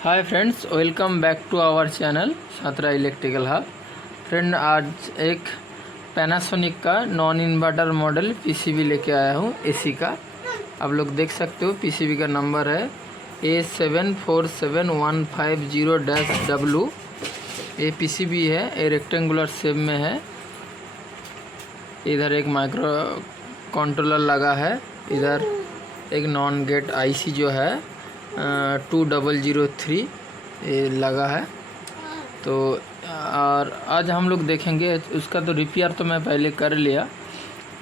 Hi friends, welcome back to our channel Chhatra electrical hub. Friend, आज एक Panasonic का non inverter model PCB लेके आया हूँ एसी का। आप लोग देख सकते हो पीसीबी का नंबर है A747150-W। ये पीसीबी है, ये रेक्टेंगुलर शेप में है। इधर एक माइक्रो कंट्रोलर लगा है, इधर एक नॉन गेट आईसी जो है 2003 ये लगा है। तो और आज हम लोग देखेंगे उसका। तो रिपेयर तो मैं पहले कर लिया।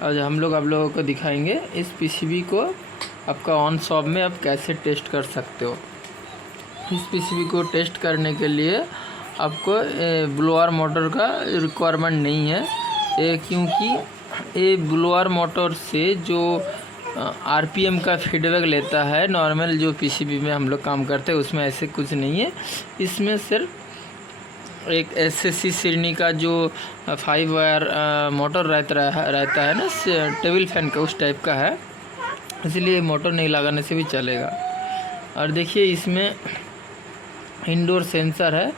आज हम लोग आप लोगों को दिखाएंगे इस पीसीबी को आपका ऑन शॉप में आप कैसे टेस्ट कर सकते हो। इस पीसीबी को टेस्ट करने के लिए आपको ब्लोअर मोटर का रिक्वायरमेंट नहीं है, क्योंकि ये ब्लोअर मोटर से जो आरपीएम का फीडबैक लेता है नॉर्मल जो पीसीबी में हम लोग काम करते हैं उसमें ऐसे कुछ नहीं है। इसमें सिर्फ एक एसएससी श्रेणी का जो 5 वायर मोटर रहता है ना, टेबल फैन का, उस टाइप का है, इसलिए मोटर नहीं लगाने से भी चलेगा। और देखिए इसमें इंडोर सेंसर है,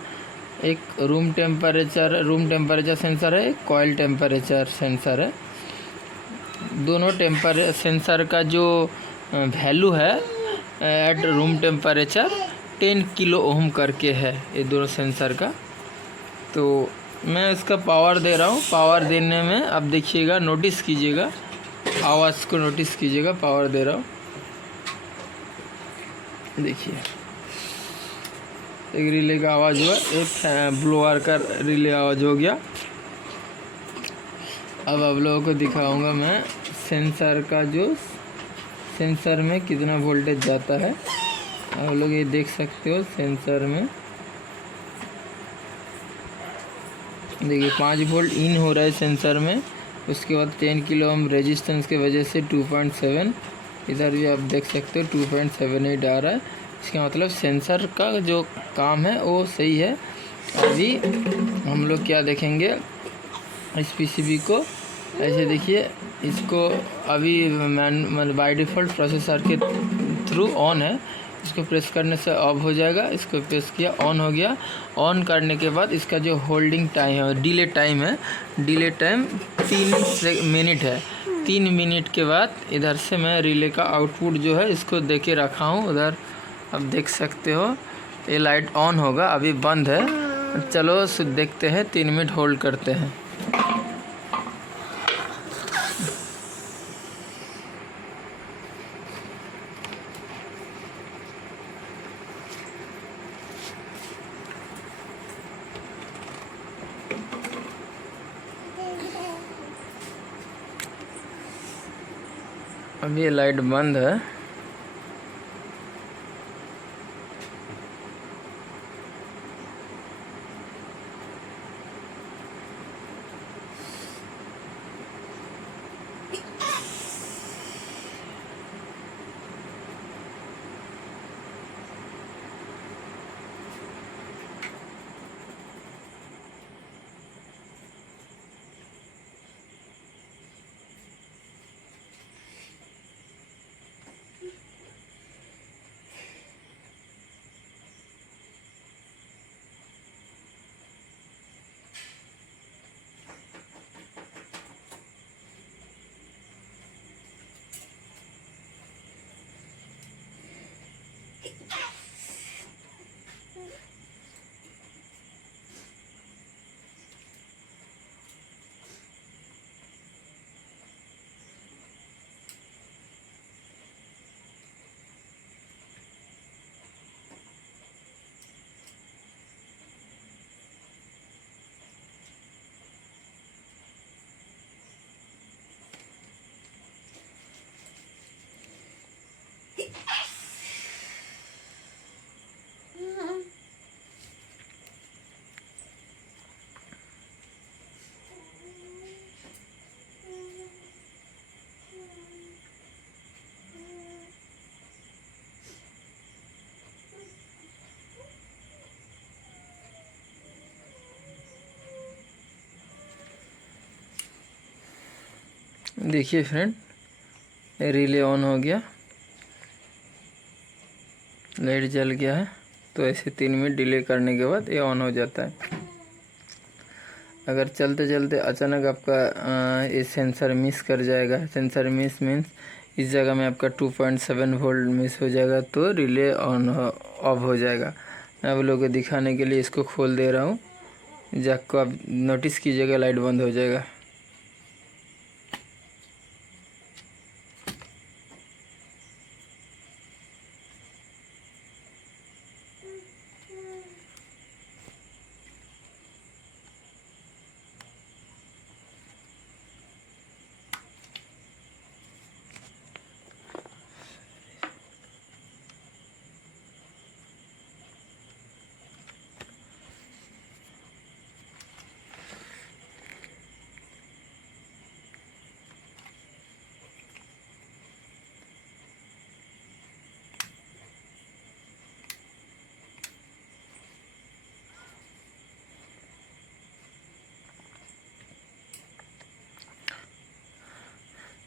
एक रूम टेम्परेचर सेंसर है, एक कॉइल टेम्परेचर सेंसर है। दोनों सेंसर का जो वैल्यू है at room temperature 10 kilo ohm करके है ये दोनों सेंसर का। तो मैं इसका पावर दे रहा हूँ। पावर देने में आप देखिएगा, नोटिस कीजिएगा, आवाज़ को नोटिस कीजिएगा। पावर दे रहा हूँ, देखिए एक रिले का आवाज़ हुआ, एक ब्लोअर का रिले आवाज़ हो गया। अब आप लोगों को दिखाऊंगा मैं सेंसर का, जो सेंसर में कितना वोल्टेज जाता है। आप लोग ये देख सकते हो सेंसर में, देखिए 5 वोल्ट इन हो रहा है सेंसर में। उसके बाद 10 किलो ओम रेजिस्टेंस के वजह से 2.7, इधर भी आप देख सकते हो 2.78 आ रहा है। इसका मतलब सेंसर का जो काम है वो सही है। अभी हम लोग क्या देखेंगे, इस पीसीबी को ऐसे देखिए, इसको अभी बाय डिफ़ॉल्ट प्रोसेसर के थ्रू ऑन है। इसको प्रेस करने से ऑफ हो जाएगा। इसको प्रेस किया, ऑन हो गया। ऑन करने के बाद इसका जो होल्डिंग टाइम है, डिले टाइम है, डिले टाइम 3 मिनट है। 3 मिनट के बाद इधर से मैं रिले का आउटपुट जो है इसको दे के रखा हूँ उधर। अब देख सकते हो ये लाइट ऑन होगा, अभी बंद है। चलो देखते हैं, 3 मिनट होल्ड करते हैं। अभी ये लाइट बंद है। देखिए फ्रेंड, रिले ऑन हो गया, लाइट जल गया है। तो ऐसे 3 मिनट डिले करने के बाद ये ऑन हो जाता है। अगर चलते चलते अचानक आपका ये सेंसर मिस कर जाएगा, सेंसर मिस मीन्स इस जगह में आपका 2.7 वोल्ट मिस हो जाएगा, तो रिले ऑफ हो जाएगा। मैं आप लोगों को दिखाने के लिए इसको खोल दे रहा हूँ। जैक को आप नोटिस कीजिएगा, लाइट बंद हो जाएगा।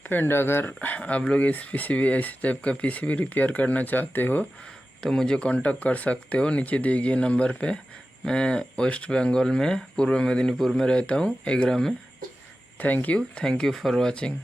फ्रेंड, अगर आप लोग इस पीसीबी ऐसे टाइप का पीसीबी रिपेयर करना चाहते हो तो मुझे कांटेक्ट कर सकते हो नीचे दिए गए नंबर पे। मैं वेस्ट बंगाल में पूर्व मेदिनीपुर में रहता हूँ, एग्रा में। Thank you for watching.